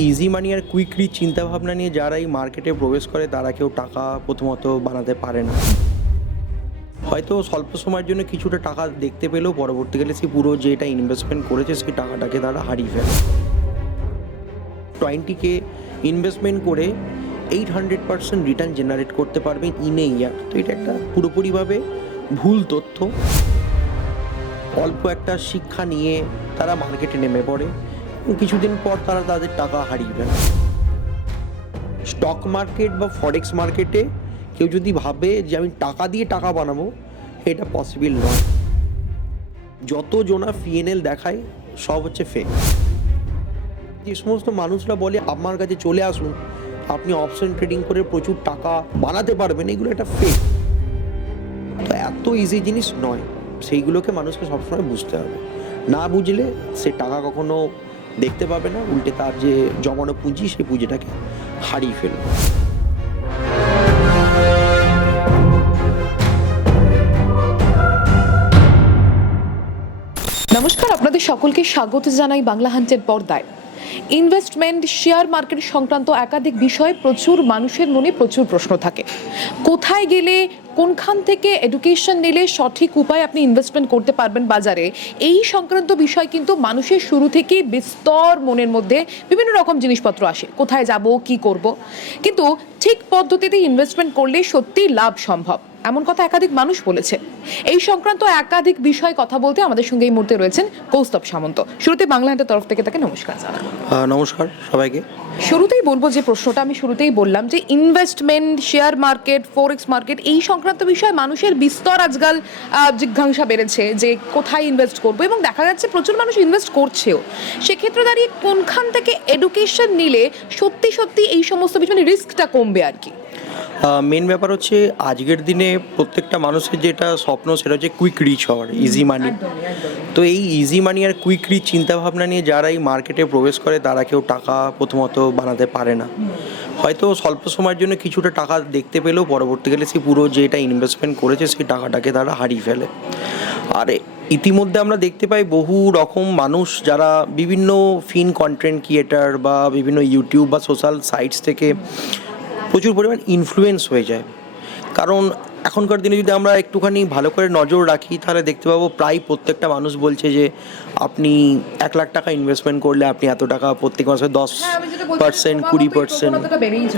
Easy মানি আর quick rich চিন্তাভাবনা নিয়ে যারা এই মার্কেটে প্রবেশ করে তারা কেউ টাকা প্রথমত বানাতে পারে না। হয়তো স্বল্প সময়ের জন্য কিছুটা টাকা দেখতে পেলেও পরবর্তীকালে সেই পুরো যেটা ইনভেস্টমেন্ট করেছে সেই টাকাটাকে তারা হারিয়ে ফেলে। 20K ইনভেস্টমেন্ট করে 800% রিটার্ন জেনারেট করতে পারবেন ইন এ ইয়ার। তো এটা একটা পুরোপুরিভাবে ভুল তথ্য। অল্প একটা শিক্ষা নিয়ে তারা মার্কেটে নেমে পড়ে, কিছুদিন পর তারা তাদের টাকা হারিয়ে ফেলে। স্টক মার্কেট বা ফরেক্স মার্কেটে কেউ যদি ভাবে যে আমি টাকা দিয়ে টাকা বানাবো, এটা পসিবল নয়। যত জনা পিএনএল দেখায় সব হচ্ছে ফেক। যে সমস্ত মানুষরা বলে আমার কাছে চলে আসুন, আপনি অপশন ট্রেডিং করে প্রচুর টাকা বানাতে পারবেন, এগুলো একটা ফেক। তো এত ইজি জিনিস নয়, সেইগুলোকে মানুষকে সবসময় বুঝতে হবে। না বুঝলে সে টাকা কখনো দেখতে পাবে না, উল্টে তার যে জমানো পুঁজি সেই পুঁজিটাকে হারিয়ে ফেলবে। নমস্কার, আপনাদের সকলকে স্বাগত জানাই বাংলা হান্টের পর্দায়। ইনভেস্টমেন্ট, শেয়ার মার্কেট সংক্রান্ত একাধিক বিষয়ে প্রচুর মানুষের মনে প্রচুর প্রশ্ন থাকে। কোথায় গেলে, কোনখান থেকে এডুকেশন নিলে সঠিক উপায়ে আপনি ইনভেস্টমেন্ট করতে পারবেন বাজারে, এই সংক্রান্ত বিষয় কিন্তু মানুষের শুরু থেকেই বিস্তর মনের মধ্যে বিভিন্ন রকম জিনিসপত্র আসে। কোথায় যাব, কি করব, কিন্তু ঠিক পদ্ধতিতে ইনভেস্টমেন্ট করলে সত্যিই লাভ সম্ভব, এমন কথা একাধিক মানুষ বলেছে। এই সংক্রান্ত একাধিক বিষয় কথা বলতে আমাদের সঙ্গে এই মুহূর্তে রয়েছেন কৌস্তব সামন্ত। শুরুতে বাংলা হান্টের তরফ থেকে তাকে নমস্কার জানাই। নমস্কার সবাইকে। শুরুতেই বলবো যে প্রশ্নটা আমি শুরুতেই বললাম যে ইনভেস্টমেন্ট, শেয়ার মার্কেট, ফরেক্স মার্কেট এই সংক্রান্ত বিষয়ে মানুষের বিস্তর আজকাল জিজ্ঞাসা বেড়েছে যে কোথায় ইনভেস্ট করবো, এবং দেখা যাচ্ছে প্রচুর মানুষ ইনভেস্ট করছেও। সেক্ষেত্রে দাঁড়িয়ে কোনখান থেকে এডুকেশন নিলে সত্যি সত্যি এই সমস্ত বিষয়ে রিস্কটা কমবে আর কি? মেন ব্যাপার হচ্ছে আজকের দিনে প্রত্যেকটা মানুষের যেটা স্বপ্ন সেটা হচ্ছে কুইক রিচ হওয়ার, ইজি মানি। তো এই ইজি মানি আর কুইক রিচ চিন্তাভাবনা নিয়ে যারা এই মার্কেটে প্রবেশ করে তারা কেউ টাকা প্রথমত বানাতে পারে না। হয়তো স্বল্প সময়ের জন্য কিছুটা টাকা দেখতে পেলেও পরবর্তীকালে সেই পুরো যেটা ইনভেস্টমেন্ট করেছে সেই টাকাটাকে তারা হারিয়ে ফেলে। আর ইতিমধ্যে আমরা দেখতে পাই বহু রকম মানুষ যারা বিভিন্ন কন্টেন্ট ক্রিয়েটার বা বিভিন্ন ইউটিউব বা সোশ্যাল সাইটস থেকে প্রচুর পরিমাণ ইনফ্লুয়েন্স হয়ে যায়। কারণ এখনকার দিনে যদি আমরা একটুখানি ভালো করে নজর রাখি তাহলে দেখতে পাবো প্রায় প্রত্যেকটা মানুষ বলছে যে আপনি 1 লাখ টাকা ইনভেস্টমেন্ট করলে আপনি এত টাকা প্রত্যেক মাসে 10%, 20%।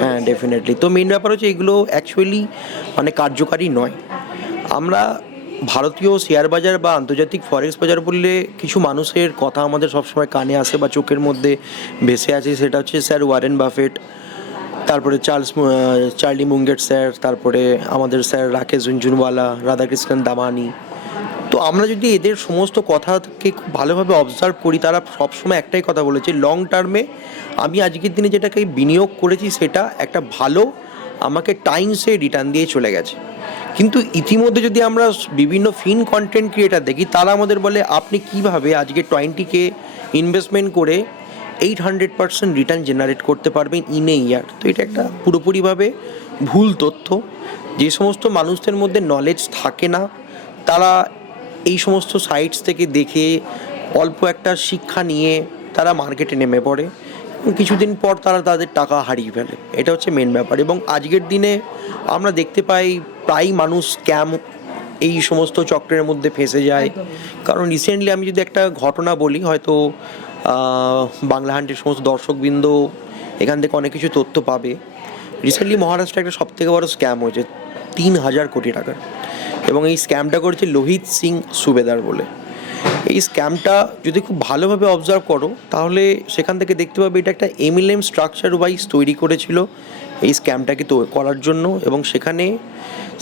হ্যাঁ, ডেফিনেটলি। তো মেন ব্যাপার হচ্ছে এগুলো অ্যাকচুয়ালি মানে কার্যকারী নয়। আমরা ভারতীয় শেয়ার বাজার বা আন্তর্জাতিক ফরেক্স বাজার বললে কিছু মানুষের কথা আমাদের সবসময় কানে আসে বা চোখের মধ্যে ভেসে আছে, সেটা হচ্ছে স্যার ওয়ারেন বাফেট, তারপরে চার্লি মুঙ্গের স্যার, তারপরে আমাদের স্যার রাকেশ ঝুনঝুনওয়ালা, রাধাকৃষ্ণন দামানি। তো আমরা যদি এদের সমস্ত কথাকে খুব ভালোভাবে অবজার্ভ করি, তারা সবসময় একটাই কথা বলেছে, লং টার্মে আমি আজকের দিনে যেটাকে বিনিয়োগ করেছি সেটা একটা ভালো আমাকে টাইমসে রিটার্ন দিয়ে চলে গেছে। কিন্তু ইতিমধ্যে যদি আমরা বিভিন্ন কন্টেন্ট ক্রিয়েটার দেখি, তারা আমাদের বলে আপনি কিভাবে আজকে 20K ইনভেস্টমেন্ট করে 800% রিটার্ন জেনারেট করতে পারবেন ইন এ ইয়ার। তো এটা একটা পুরোপুরিভাবে ভুল তথ্য। যে সমস্ত মানুষদের মধ্যে নলেজ থাকে না তারা এই সমস্ত সাইটস থেকে দেখে অল্প একটা শিক্ষা নিয়ে তারা মার্কেটে নেমে পড়ে, কিছুদিন পর তারা তাদের টাকা হারিয়ে ফেলে। এটা হচ্ছে মেন ব্যাপার। এবং আজকের দিনে আমরা দেখতে পাই প্রায় মানুষ স্ক্যাম এই সমস্ত চক্রের মধ্যে ফেঁসে যায়। কারণ রিসেন্টলি আমি যদি একটা ঘটনা বলি, হয়তো বাংলা হান্টের সমস্ত দর্শকবৃন্দ এখান থেকে অনেক কিছু তথ্য পাবে। রিসেন্টলি মহারাষ্ট্রে একটা সবথেকে বড় স্ক্যাম হয়েছে 3000 কোটি টাকার, এবং এই স্ক্যামটা করেছে লোহিত সিং সুবেদার বলে। এই স্ক্যামটা যদি খুব ভালোভাবে অবজার্ভ করো তাহলে সেখান থেকে দেখতে পাবে এটা একটা MLM স্ট্রাকচার ওয়াইজ তৈরি করেছিল এই স্ক্যামটাকে করার জন্য। এবং সেখানে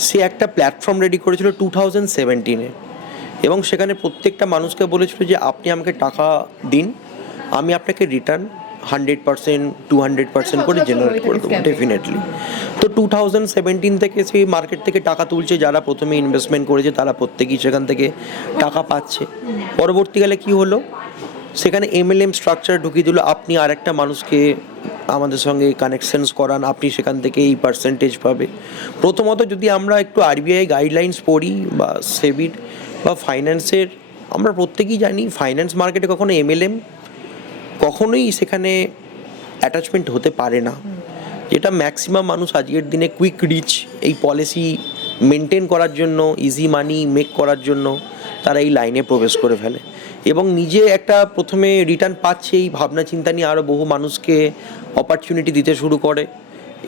সে একটা প্ল্যাটফর্ম রেডি করেছিল 2017-এ, এবং সেখানে প্রত্যেকটা মানুষকে বলেছিল যে আপনি আমাকে টাকা দিন, আমি আপনাকে রিটার্ন 100%, 200% করে জেনারেট করে দেবো ডেফিনেটলি। তো 2017 থেকে সেই মার্কেট থেকে টাকা তুলছে, যারা প্রথমে ইনভেস্টমেন্ট করেছে তারা প্রত্যেকেই সেখান থেকে টাকা পাচ্ছে। পরবর্তীকালে কি হলো, সেখানে MLM স্ট্রাকচার ঢুকিয়ে দিল, আপনি আরেকটা মানুষকে আমাদের সঙ্গে কানেকশনস করান, আপনি সেখান থেকে এই পার্সেন্টেজ পাবে। প্রথমত যদি আমরা একটু RBI গাইডলাইন্স পড়ি বা সেবির বা ফাইন্যান্সের, আমরা প্রত্যেকেই জানি ফাইন্যান্স মার্কেটে কখনো MLM কখনোই সেখানে অ্যাটাচমেন্ট হতে পারে না, যেটা ম্যাক্সিমাম মানুষ আজকের দিনে কুইক রিচ এই পলিসি মেনটেন করার জন্য, ইজি মানি মেক করার জন্য তারা এই লাইনে প্রবেশ করে ফেলে এবং নিজে একটা প্রথমে রিটার্ন পাচ্ছে এই ভাবনা চিন্তা নিয়ে আরও বহু মানুষকে অপরচুনিটি দিতে শুরু করে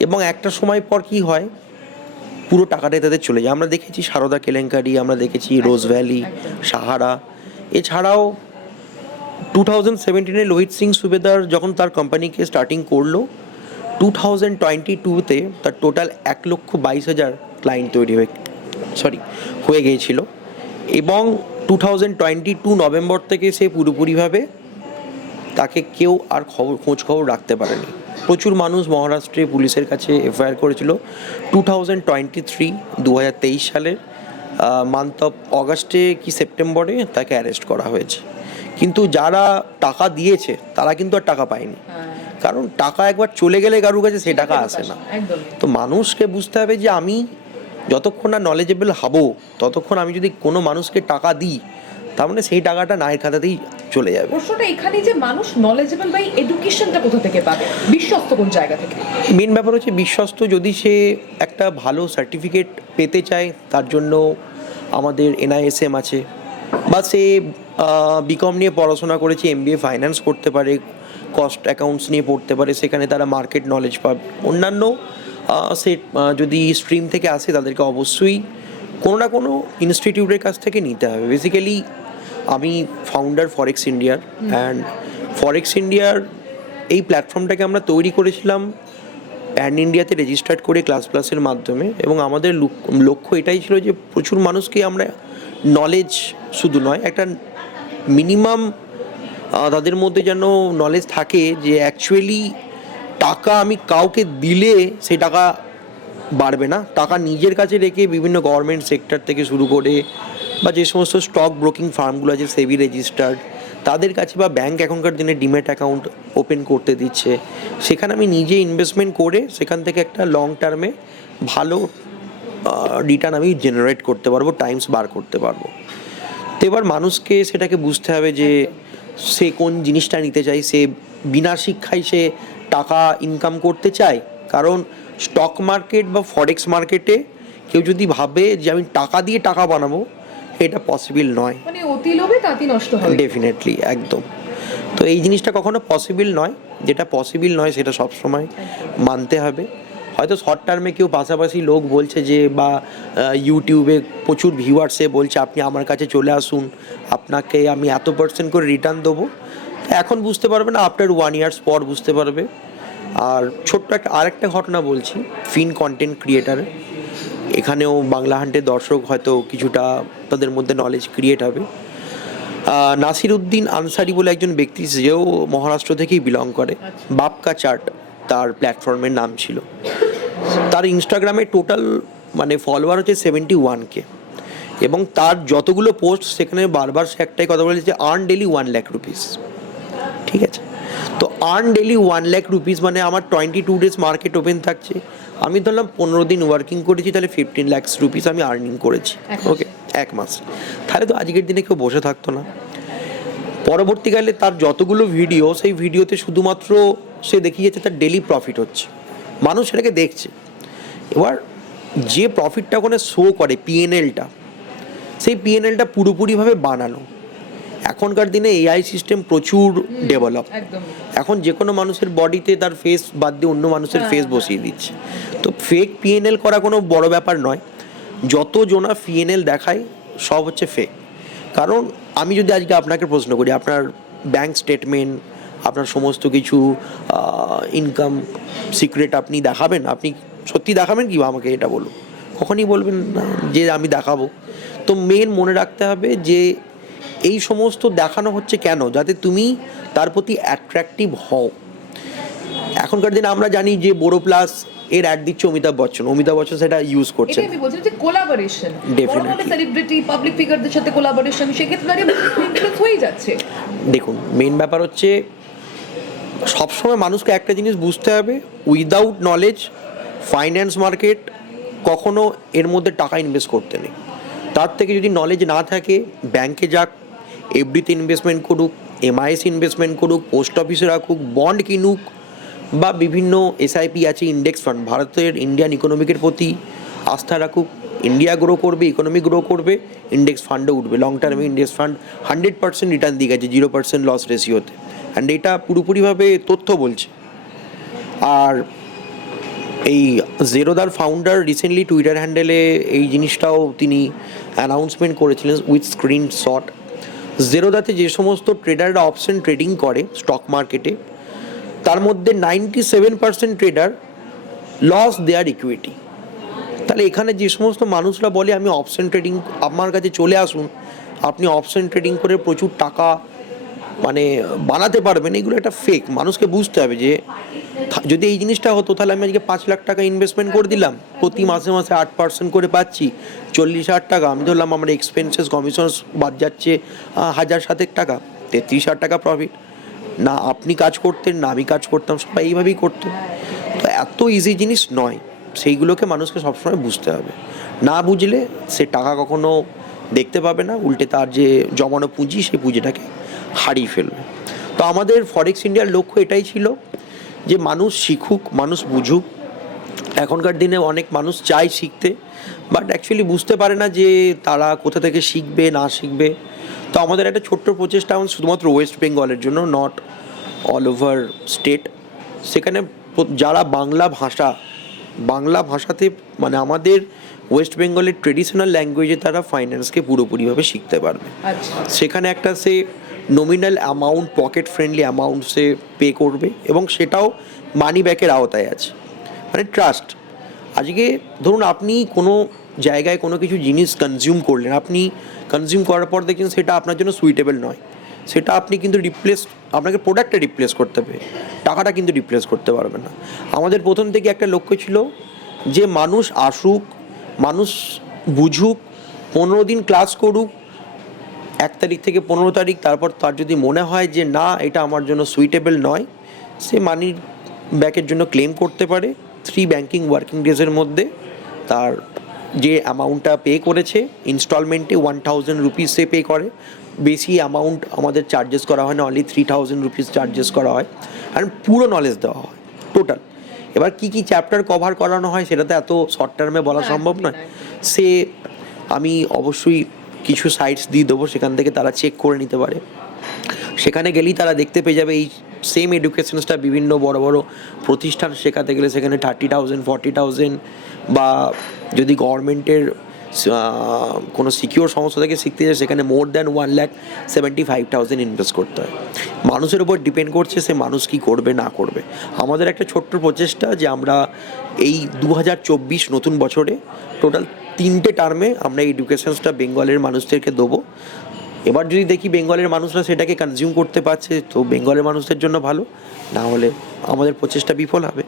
এবং একটা সময় পর কি হয়, পুরো টাকাটাই তাদের চলে যায়। আমরা দেখেছি সারদা কেলেঙ্কারি, আমরা দেখেছি রোজ ভ্যালি, সাহারা। এছাড়াও 2017-এ লোহিত সিং সুবেদার যখন তার কোম্পানিকে স্টার্টিং করলো, 2022-তে তার টোটাল 1,22,000 ক্লায়েন্ট তৈরি হয়ে গিয়েছিল এবং 2022 নভেম্বর থেকে সে পুরোপুরিভাবে তাকে কেউ আর খোঁজ খবর রাখতে পারেনি। প্রচুর মানুষ মহারাষ্ট্রে পুলিশের কাছে এফআইআর করেছিল। 2023 সালের মান্থ অফ অগাস্টে কি সেপ্টেম্বরে তাকে অ্যারেস্ট করা হয়েছে। কিন্তু যারা টাকা দিয়েছে তারা কিন্তু আর টাকা পায়নি, কারণ টাকা একবার চলে গেলে কারোর কাছে সে টাকা আসে না। তো মানুষকে বুঝতে হবে যে আমি যতক্ষণ না নলেজেবল হব, ততক্ষণ আমি যদি কোনো মানুষকে টাকা দিই, তার মানে সেই টাকাটা নায়ের খাতাতেই চলে যাবে। প্রশ্নটা এখানে যে মানুষ নলেজেবল বা এডুকেশনটা কোথা থেকে পাবে, বিশ্বস্ত কোন জায়গা থেকে? মেন ব্যাপার হচ্ছে বিশ্বস্ত, যদি সে একটা ভালো সার্টিফিকেট পেতে চায় তার জন্য আমাদের NISM আছে, বা সে বিকম নিয়ে পড়াশোনা করেছে, MBA ফাইন্যান্স করতে পারে, কস্ট অ্যাকাউন্টস নিয়ে পড়তে পারে, সেখানে তারা মার্কেট নলেজ পাবে। অন্যান্য সে যদি স্ট্রিম থেকে আসে তাদেরকে অবশ্যই কোনো না কোনো ইনস্টিটিউটের কাছ থেকে নিতে হবে। বেসিক্যালি আমি ফাউন্ডার ফরেক্স ইন্ডিয়ার, অ্যান্ড ফরেক্স ইন্ডিয়ার এই প্ল্যাটফর্মটাকে আমরা তৈরি করেছিলাম প্যান ইন্ডিয়াতে রেজিস্টার্ড করে ক্লাস+এর মাধ্যমে, এবং আমাদের লক্ষ্য এটাই ছিল যে প্রচুর মানুষকে আমরা নলেজ শুধু নয়, একটা মিনিমাম তাদের মধ্যে যেন নলেজ থাকে যে অ্যাকচুয়ালি টাকা আমি কাউকে দিলে সেই টাকা বাড়বে না, টাকা নিজের কাছে রেখে বিভিন্ন গভর্নমেন্ট সেক্টর থেকে শুরু করে বা যে সমস্ত স্টক ব্রোকিং ফার্মগুলো আছে সেবি রেজিস্টার্ড তাদের কাছে, বা ব্যাংক এখনকার দিনে ডিম্যাট অ্যাকাউন্ট ওপেন করতে দিচ্ছে, সেখানে আমি নিজে ইনভেস্টমেন্ট করে সেখান থেকে একটা লং টার্মে ভালো রিটার্ন আমি জেনারেট করতে পারবো, টাইমস বার করতে পারবো। তো এবার মানুষকে সেটাকে বুঝতে হবে যে সে কোন জিনিসটা নিতে চায়। সে বিনা শিক্ষায় সে টাকা ইনকাম করতে চায়, কারণ স্টক মার্কেট বা ফরেক্স মার্কেটে কেউ যদি ভাবে যে আমি টাকা দিয়ে টাকা বানাবো, এটা পসিবল নয়, মানে অতি লোভে তাতি নষ্ট হয়। ডেফিনেটলি, একদম। তো এই জিনিসটা কখনো পসিবল নয়, যেটা পসিবল নয় সেটা সবসময় মানতে হবে। হয়তো শর্ট টার্মে কেউ পাশাপাশি লোক বলছে যে, বা ইউটিউবে প্রচুর ভিউয়ার্সে বলছে আপনি আমার কাছে চলে আসুন, আপনাকে আমি এত% করে রিটার্ন দেবো, এখন বুঝতে পারবে না, আফটার 1 year পর বুঝতে পারবে। আর ছোট্ট আরেকটা ঘটনা বলছি, ফিন কন্টেন্ট ক্রিয়েটার, এখানেও বাংলা হান্টের দর্শক হয়তো কিছুটা তাদের মধ্যে নলেজ ক্রিয়েট হবে। নাসিরউদ্দিন আনসারি বলে একজন ব্যক্তি, যেও মহারাষ্ট্র থেকেই বিলং করে, বাপকা চার্ট তার প্ল্যাটফর্মের নাম ছিল। তার ইনস্টাগ্রামে টোটাল মানে ফলোয়ার হচ্ছে 71K, এবং তার যতগুলো পোস্ট সেখানে বারবার সে একটাই কথা বলেছে যে আর্ন ডেলি 1 লাখ রুপিস। ঠিক আছে, তো আর্ন ডেলি 1 লাখ রুপিস মানে আমার 22 ডেজ মার্কেট ওপেন থাকছে, আমি ধরলাম 15 দিন ওয়ার্কিং করেছি, তাহলে 15 লাখ রুপিস আমি আর্নিং করেছি। ওকে, 1 মাস। তাহলে তো আজকের দিনে কেউ বসে থাকতো না। পরবর্তীকালে তার যতগুলো ভিডিও, সেই ভিডিওতে শুধুমাত্র সে দেখিয়েছে তার ডেলি প্রফিট হচ্ছে, মানুষ সেটাকে দেখছে। এবার যে প্রফিটটা ওখানে শো করে পিএনএলটা, সেই পিএনএলটা পুরোপুরিভাবে বানানো। এখনকার দিনে AI সিস্টেম প্রচুর ডেভেলপ, এখন যে কোনো মানুষের বডিতে তার ফেস বাদ দিয়ে অন্য মানুষের ফেস বসিয়ে দিচ্ছে। তো ফেক পিএনএল করা কোনো বড় ব্যাপার নয়, যত জনা পিএনএল দেখায় সব হচ্ছে ফেক। কারণ আমি যদি আজকে আপনাকে প্রশ্ন করি, আপনার ব্যাংক স্টেটমেন্ট, আপনার সমস্ত কিছু ইনকাম সিক্রেট আপনি দেখাবেন, আপনি সত্যি দেখাবেন কি আমাকে এটা বলুন? কখনই বলবেন না যে আমি দেখাবো। তো মেন মনে রাখতে হবে যে এই সমস্ত দেখানো হচ্ছে কেন, যাতে তুমি তার প্রতি অ্যাট্রাকটিভ হও। এখনকার দিনে আমরা জানি যে বোরো প্লাস এর অ্যাড দিচ্ছে অমিতাভ বচ্চন সেটা ইউজ করছে। আমি বলছি যে কোলাবোরেশন, ডেফিনেটলি সেলিব্রিটি পাবলিক ফিগারদের সাথে কোলাবোরেশন, সেক্ষেত্রে ইনফ্লুয়েন্স হয়ে যাচ্ছে। দেখুন, মেন ব্যাপার হচ্ছে সবসময় মানুষকে একটা জিনিস বুঝতে হবে, উইদাউট নলেজ ফাইন্যান্স মার্কেট কখনো এর মধ্যে টাকা ইনভেস্ট করতে নেই। তার থেকে যদি নলেজ না থাকে, ব্যাংকে যাক, এফডিতে ইনভেস্টমেন্ট করুক, MIS ইনভেস্টমেন্ট করুক, পোস্ট অফিসে রাখুক, বন্ড কিনুক, বা বিভিন্ন এসআইপি আছে, ইন্ডেক্স ফান্ড, ভারতের ইন্ডিয়ান ইকোনমিকের প্রতি আস্থা রাখুক, ইন্ডিয়া গ্রো করবে, ইকোনমি গ্রো করবে, ইন্ডেক্স ফান্ডও উঠবে। লং টার্মে ইন্ডেক্স ফান্ড 100% রিটার্ন দিয়ে গেছে 0% লস রেশিওতে, অ্যান্ড এটা পুরোপুরিভাবে তথ্য বলছে। আর এই জেরোদার ফাউন্ডার রিসেন্টলি টুইটার হ্যান্ডেলে এই জিনিসটাও তিনি অ্যানাউন্সমেন্ট করেছিলেন উইথ স্ক্রিনশট। জেরোদাতে যে সমস্ত ট্রেডাররা অপশন ট্রেডিং করে স্টক মার্কেটে, তার মধ্যে 97% ট্রেডার লস দেয়ার ইকুইটি। তাহলে এখানে যে সমস্ত মানুষরা বলে আমি অপশন ট্রেডিং, আমার কাছে চলে আসুন, আপনি অপশন ট্রেডিং করে প্রচুর টাকা মানে বানাতে পারবেন, এগুলো একটা ফেক। মানুষকে বুঝতে হবে যে যদি এই জিনিসটা হতো তাহলে আমি আজকে 5 লাখ টাকা ইনভেস্টমেন্ট করে দিলাম, প্রতি মাসে মাসে 8% করে পাচ্ছি, 40,000 টাকা। আমি ধরলাম আমার এক্সপেন্সেস কমিশন বাদ যাচ্ছে 1,007 টাকা, 33,000 টাকা প্রফিট। না আপনি কাজ করতেন, না আমি কাজ করতাম, সবাই এইভাবেই করতো। তো এত ইজি জিনিস নয়, সেইগুলোকে মানুষকে সবসময় বুঝতে হবে। না বুঝলে সে টাকা কখনো দেখতে পাবে না, উল্টে তার যে জমানো পুঁজি সেই পুঁজিটাকে হারিয়ে ফেলবে। তো আমাদের ফরেক্স ইন্ডিয়ার লক্ষ্য এটাই ছিল যে মানুষ শিখুক, মানুষ বুঝুক। এখনকার দিনে অনেক মানুষ চায় শিখতে, বাট অ্যাকচুয়ালি বুঝতে পারে না যে তারা কোথা থেকে শিখবে না শিখবে। তো আমাদের একটা ছোট্ট প্রচেষ্টা শুধুমাত্র ওয়েস্ট বেঙ্গলের জন্য, নট অল ওভার স্টেট। সেখানে যারা বাংলা ভাষাতে মানে আমাদের ওয়েস্ট বেঙ্গলের ট্রেডিশনাল ল্যাঙ্গুয়েজে তারা ফাইন্যান্সকে পুরোপুরিভাবে শিখতে পারবে। সেখানে একটা সে nominal amount, pocket friendly amount সে পে করবে, এবং সেটাও মানি ব্যাকের আওতায় আছে, মানে ট্রাস্ট। আজকে ধরুন আপনি কোনো জায়গায় কোনো কিছু জিনিস কনজিউম করলেন, আপনি কনজিউম করার পর দেখছেন সেটা আপনার জন্য সুইটেবল নয়, সেটা আপনি কিন্তু আপনাকে প্রোডাক্টটা রিপ্লেস করতে হবে, টাকাটা কিন্তু রিপ্লেস করতে পারবে না। আমাদের প্রথম থেকে একটা লক্ষ্য ছিল যে মানুষ আসুক, মানুষ বুঝুক, 15 দিন ক্লাস করুক, 1 তারিখ থেকে 15 তারিখ, তারপর তার যদি মনে হয় যে না এটা আমার জন্য সুইটেবল নয়, সে মানি ব্যাকের জন্য ক্লেম করতে পারে। 3 ব্যাঙ্কিং ওয়ার্কিং ডেজের মধ্যে তার যে অ্যামাউন্টটা পে করেছে ইনস্টলমেন্টে 1,000 রুপিস সে পে করে। বেশি অ্যামাউন্ট আমাদের চার্জেস করা হয় না, অনলি 3,000 রুপিস চার্জেস করা হয়, আর পুরো নলেজ দেওয়া হয় টোটাল। এবার কী কী চ্যাপ্টার কভার করানো হয় সেটা তো এত শর্ট টার্মে বলা সম্ভব নয়। আমি অবশ্যই কিছু সাইটস দিয়ে দেবো, সেখান থেকে তারা চেক করে নিতে পারে। সেখানে গেলেই তারা দেখতে পেয়ে যাবে এই সেম এডুকেশনসটা বিভিন্ন বড় বড় প্রতিষ্ঠান শেখাতে গেলে সেখানে 30,000, 40,000, বা যদি গভর্নমেন্টের কোনো সিকিউর সংস্থা থেকে শিখতে যায় সেখানে মোর দ্যান 1,75,000 ইনভেস্ট করতে হয়। মানুষের উপর ডিপেন্ড করছে সে মানুষ কী করবে না করবে। আমাদের একটা ছোট্ট প্রচেষ্টা যে আমরা এই 2024 নতুন বছরে টোটাল 3টে টার্মে আমরা এই এডুকেশনসটা বেঙ্গলের মানুষদেরকে দেবো। এবার যদি দেখি বেঙ্গলের মানুষরা সেটাকে কনজিউম করতে পারছে তো বেঙ্গলের মানুষদের জন্য ভালো, না হলে আমাদের প্রচেষ্টা বিফল হবে।